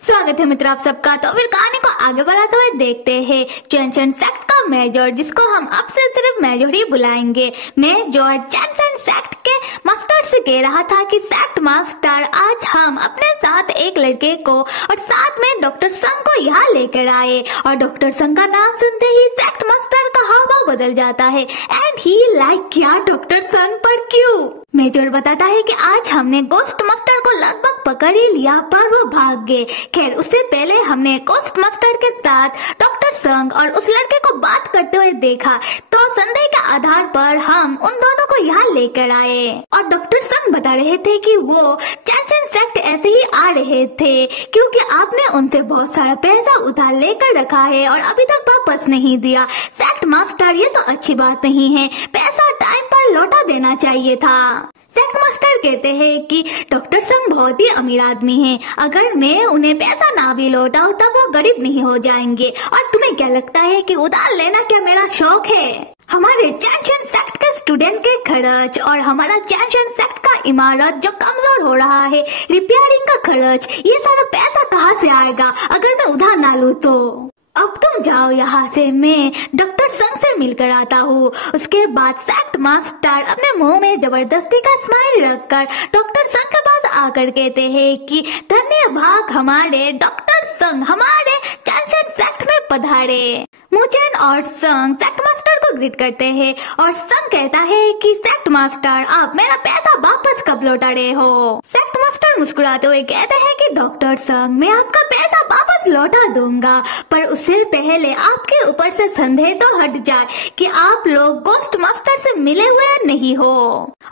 स्वागत है मित्र आप सबका। तो फिर कहानी को आगे बढ़ाते हुए देखते हैं चैनचन सेक्ट का मेजर, जिसको हम अब से सिर्फ मेजर ही बुलाएंगे। मेजर चैनचन सेक्ट के मास्टर से कह रहा था कि सेक्ट मास्टर, आज हम अपने साथ एक लड़के को और साथ में डॉक्टर संग को यहाँ लेकर आए। और डॉक्टर संग का नाम सुनते ही सेक्ट मास्टर का हाव भाव बदल जाता है एंड ही लाइक क्या डॉक्टर संग पर क्यों। मेजर बताता है कि आज हमने गोस्ट मास्टर को लगभग पकड़ ही लिया पर वो भाग गए। खैर उससे पहले हमने गोस्ट मास्टर के साथ डॉक्टर संग और उस लड़के को बात करते हुए देखा, तो संदेह के आधार पर हम उन दोनों को यहाँ लेकर आए। और डॉक्टर संग बता रहे थे कि वो चैनचन सेक्ट ऐसे ही आ रहे थे क्योंकि आपने उनसे बहुत सारा पैसा उधार लेकर रखा है और अभी तक वापस नहीं दिया। सेक्ट मास्टर, ये तो अच्छी बात नहीं है, पैसा टाइम पर लौटा देना चाहिए था। सेक्ट मास्टर कहते हैं कि डॉक्टर संग बहुत ही अमीर आदमी हैं, अगर मैं उन्हें पैसा ना भी लौटाऊं तब वो गरीब नहीं हो जाएंगे। और तुम्हें क्या लगता है कि उधार लेना क्या मेरा शौक है? हमारे चैनचन सेक्ट के स्टूडेंट के खर्च और हमारा चैनचन सेक्ट का इमारत जो कमजोर हो रहा है, रिपेयरिंग का खर्च, ये सारा पैसा कहाँ से आएगा अगर मैं उधार ना लूं तो? अब तुम जाओ यहाँ से, मैं डॉक्टर संग से मिलकर आता हूँ। उसके बाद सेक्ट मास्टर अपने मुंह में जबरदस्ती का स्माइल रखकर डॉक्टर संग के पास आकर कहते हैं कि धन्यवाद हमारे डॉक्टर संग, हमारे चैनचन सेक्ट में पधारे। मुचेन और संग सेक्ट मास्टर को ग्रीट करते हैं और संग कहता है कि सेक्ट मास्टर, आप मेरा पैसा वापस कब लौटा रहे हो? सेक्ट मास्टर मुस्कुराते हुए कहते हैं कि डॉक्टर संग, मैं आपका पैसा वापस लौटा दूंगा, पर उससे पहले आपके ऊपर से संदेह तो हट जाए कि आप लोग गोस्ट मास्टर से मिले हुए नहीं हो।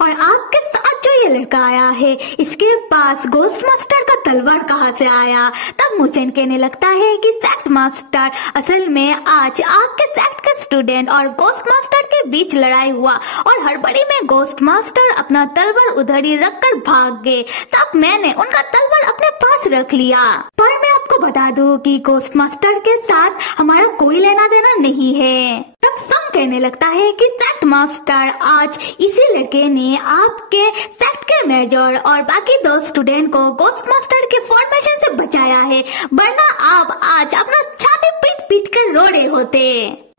और आपके साथ जो ये लड़का आया है, इसके पास गोस्ट मास्टर का तलवार कहाँ से आया? तब मुचेन कहने लगता है कि सेक्ट मास्टर, असल में आज आपके सेक्ट के स्टूडेंट और गोस्ट मास्टर के बीच लड़ाई हुआ और हड़बड़ी में गोस्ट मास्टर अपना तलवार उधर ही रखकर भाग गए। तब मैंने उनका तलवार अपने पास रख लिया। पर मैं आपको बता दूं कि गोस्ट मास्टर के साथ हमारा कोई लेना देना नहीं है। तब संग कहने लगता है कि सेक्ट मास्टर, आज इसी लड़के ने आपके सेक्ट के मेजर और बाकी दो स्टूडेंट को गोस्ट मास्टर के फॉर्मेशन से बचाया है, वरना आप आज अपना छाती पीट पीट कर रो रहे होते।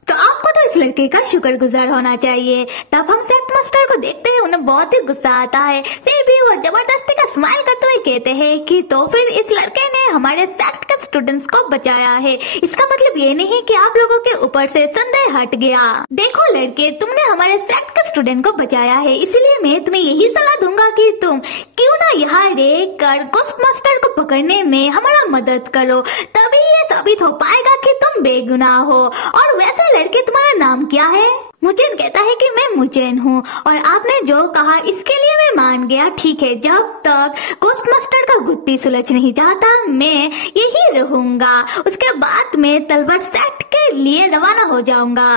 तो आपको तो इस लड़के का शुक्रगुजार होना चाहिए। तब हम सेक्ट मास्टर को देखते हैं, उन्हें बहुत ही गुस्सा आता है, फिर भी वो जबरदस्ती का स्माइल करते हुए कहते हैं कि तो फिर इस लड़के ने हमारे सेक्ट के स्टूडेंट्स को बचाया है, इसका मतलब ये नहीं कि आप लोगों के ऊपर से संदेह हट गया। देखो लड़के, तुमने हमारे सेक्ट के स्टूडेंट को बचाया है, इसलिए मैं तुम्हें यही सलाह दूंगा कि तुम क्यों ना यहाँ रह कर गोस्ट मास्टर को पकड़ने में हमारा मदद करो, तभी ये साबित हो पाएगा कि तुम बेगुनाह हो। और वैसे लड़के, तुम्हारा नाम क्या है? मुचेन कहता है कि मैं मुचेन हूँ और आपने जो कहा इसके लिए मैं मान गया। ठीक है, जब तक गोस्ट मास्टर का गुत्ती सुलझ नहीं जाता मैं यही रहूंगा। उसके बाद मैं तलवार सेक्ट के लिए रवाना हो जाऊंगा।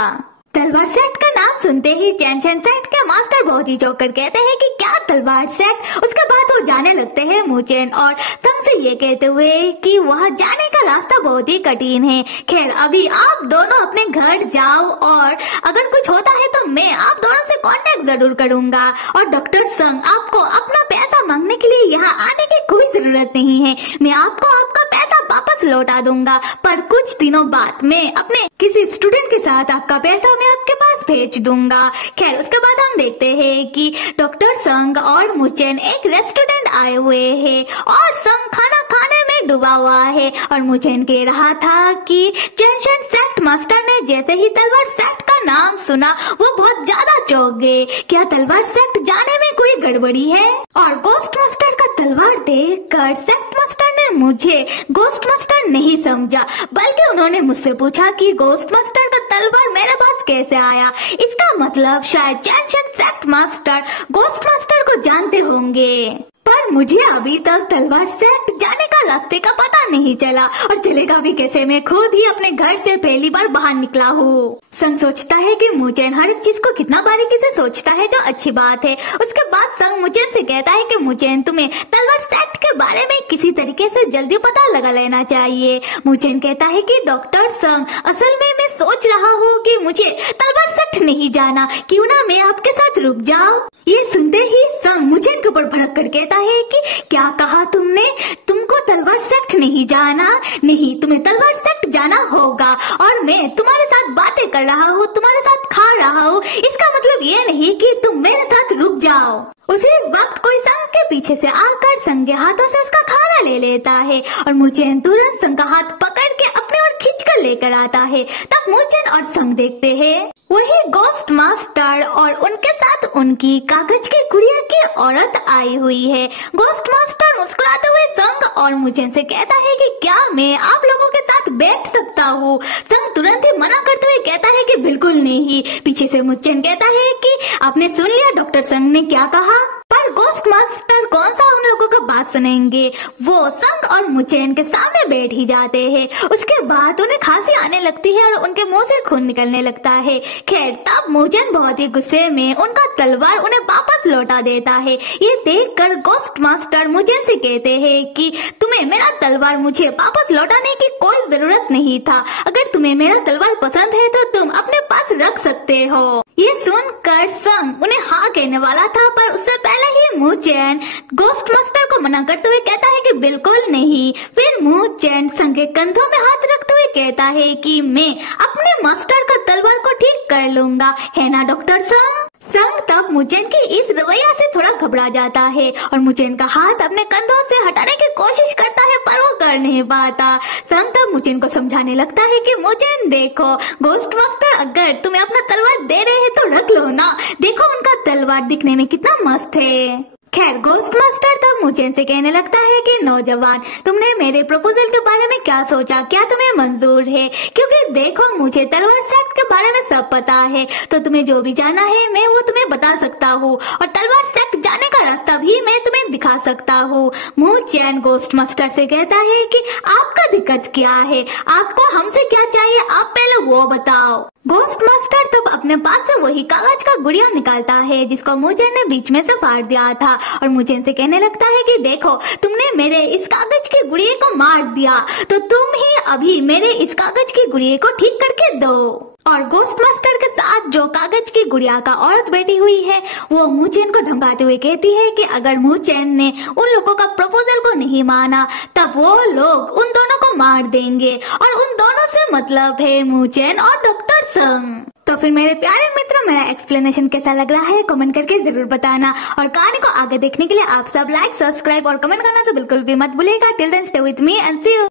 तलवार सेक्ट का नाम सुनते ही चैनचन सेक्ट के मास्टर बहुत ही चौंक कर कहते हैं कि क्या तलवार सेक्ट? उसके बाद वो जाने लगते हैं मुचेन और संग से ये कहते हुए कि वह जाने का रास्ता बहुत ही कठिन है। खैर अभी आप दोनों अपने घर जाओ और अगर कुछ होता है तो मैं आप दोनों से कांटेक्ट जरूर करूंगा। और डॉक्टर संग, आपको अपना पैसा मांगने के लिए यहाँ आने की कोई जरूरत नहीं है, मैं आपको आपका पैसा वापस लौटा दूंगा, पर कुछ दिनों बाद मैं अपने किसी स्टूडेंट के साथ आपका पैसा मैं आपके पास भेज दूंगा। खैर उसके बाद हम देखते हैं कि डॉक्टर संग और मुचेन एक रेस्टोरेंट आए हुए हैं और संग खाना खाने में डूबा हुआ है। और मुचेन कह रहा था कि चैनचन सेक्ट मास्टर ने जैसे ही तलवार सेक्ट का नाम सुना वो बहुत ज्यादा चौंक गए। क्या तलवार सेक्ट जाने में कोई गड़बड़ी है? और गोस्ट मास्टर का तलवार देखकर सेक्ट मास्टर ने मुझे गोस्ट मास्टर नहीं समझा, बल्कि उन्होंने मुझसे पूछा कि गोस्ट मास्टर का तलवार मेरे पास कैसे आया। इसका मतलब शायद चैनचन सेक्ट मास्टर गोस्ट मास्टर को जानते होंगे, पर मुझे अभी तक तलवार सेक्ट जाने का रास्ते का पता नहीं चला और चलेगा भी कैसे, मैं खुद ही अपने घर से पहली बार बाहर निकला हूँ। संग सोचता है कि मुचेन हर एक चीज को कितना बारीकी से सोचता है, जो अच्छी बात है। उसके बाद संग मुचेन से कहता है कि मुचेन, तुम्हें तलवार सेक्ट के बारे में किसी तरीके से जल्दी पता लगा लेना चाहिए। मुचेन कहता है कि डॉक्टर संग, असल में मैं सोच रहा हूँ कि मुझे तलवार सेक्ट नहीं जाना, क्यों ना मैं आपके साथ रुक जाऊँ। ये सुनते ही संग मुचेन के ऊपर भड़क कर कहता है कि क्या कहा तुमने? तुमको तलवार सेक्ट नहीं जाना? नहीं, तुम्हें तलवार सेक्ट जाना होगा और मैं तुम्हारे साथ बातें कर रहा हूँ, तुम्हारे साथ खा रहा हूँ, इसका मतलब ये नहीं कि तुम मेरे साथ रुक जाओ। उसी वक्त कोई संग के पीछे से आकर संग के हाथों से उसका खाना ले लेता है और मुचेन तुरंत संग का हाथ पकड़ के अपने और खींच कर लेकर आता है। तब मुचेन और संग देखते हैं वही गोस्ट मास्टर और उनके साथ उनकी कागज की गुड़िया की औरत आई हुई है। गोस्ट मास्टर मुस्कुराते हुए संग और मुचेन से कहता है कि क्या मैं आप लोगों के साथ बैठ सकता हूँ। संग तुरंत ही मना करते हुए कहता है कि बिल्कुल नहीं। पीछे से मुचेन कहता है कि आपने सुन लिया डॉक्टर संग ने क्या कहा। पर गोस्ट मास्टर कौन सा उन लोगों का बात सुनेंगे, वो संग और मुचेन के सामने बैठ ही जाते हैं। उसके बाद उन्हें खांसी आने लगती है और उनके मुंह से खून निकलने लगता है। खैर तब मुचेन बहुत ही गुस्से में उनका तलवार उन्हें वापस लौटा देता है। ये देखकर गोस्ट मास्टर मुचेन से कहते हैं कि तुम्हें मेरा तलवार मुझे वापस लौटाने की कोई जरूरत नहीं था। अगर तुम्हें मेरा तलवार पसंद है तो तुम अपने पास रख सकते हो। ये सुनकर संग उन्हें हाँ कहने वाला था, पर उससे पहले ही मुचेन गोस्ट मास्टर को मना करते हुए कहता है कि बिल्कुल नहीं। फिर मुचेन संग के कंधों में हाथ रखते हुए कहता है कि मैं अपने मास्टर का तलवार को ठीक कर लूंगा, है ना डॉक्टर संग। संग तब मुचेन की इस रवैया से थोड़ा घबरा जाता है और मुचेन का हाथ अपने कंधों से हटाने की कोशिश करता है, पर वो कर नहीं पाता। संग तब मुचेन को समझाने लगता है कि मुचेन देखो, गोस्ट मास्टर अगर तुम्हें अपना तलवार दे रहे हैं तो रख लो ना, देखो उनका तलवार दिखने में कितना मस्त है। खैर गोस्ट मास्टर तब मुचेन से कहने लगता है कि नौजवान, तुमने मेरे प्रपोजल के बारे में क्या सोचा, क्या तुम्हें मंजूर है? क्योंकि देखो मुझे तलवार सेक्ट के बारे में सब पता है, तो तुम्हें जो भी जाना है मैं वो तुम्हें बता सकता हूँ और तलवार सेक्ट जाने का रास्ता भी मैं तुम्हें दिखा सकता हूँ। मुचेन गोस्ट मास्टर से कहता है कि आपका दिक्कत क्या है, आपको हमसे क्या चाहिए, आप पहले वो बताओ। गोस्ट मास्टर तब अपने पास से वही कागज का गुड़िया निकालता है जिसको मुचेन ने बीच में से फाड़ दिया था और मुचेन से कहने लगता है कि देखो तुमने मेरे इस कागज के गुड़िये को मार दिया, तो तुम ही अभी मेरे इस कागज की गुड़िये को ठीक करके दो। और गोस्ट मास्टर के साथ जो कागज की गुड़िया का औरत बैठी हुई है वो मुचेन को धमकाते हुए कहती है कि अगर मुचेन ने उन लोगों का प्रपोजल को नहीं माना तब वो लोग उन दोनों को मार देंगे और उन दोनों से मतलब है मुचेन और डॉक्टर संग। तो फिर मेरे प्यारे मित्रों, मेरा एक्सप्लेनेशन कैसा लग रहा है कमेंट करके जरूर बताना और कहानी को आगे देखने के लिए आप सब लाइक, सब्सक्राइब और कमेंट करना तो बिल्कुल भी मत भूलिएगा। Till then stay with me and see you.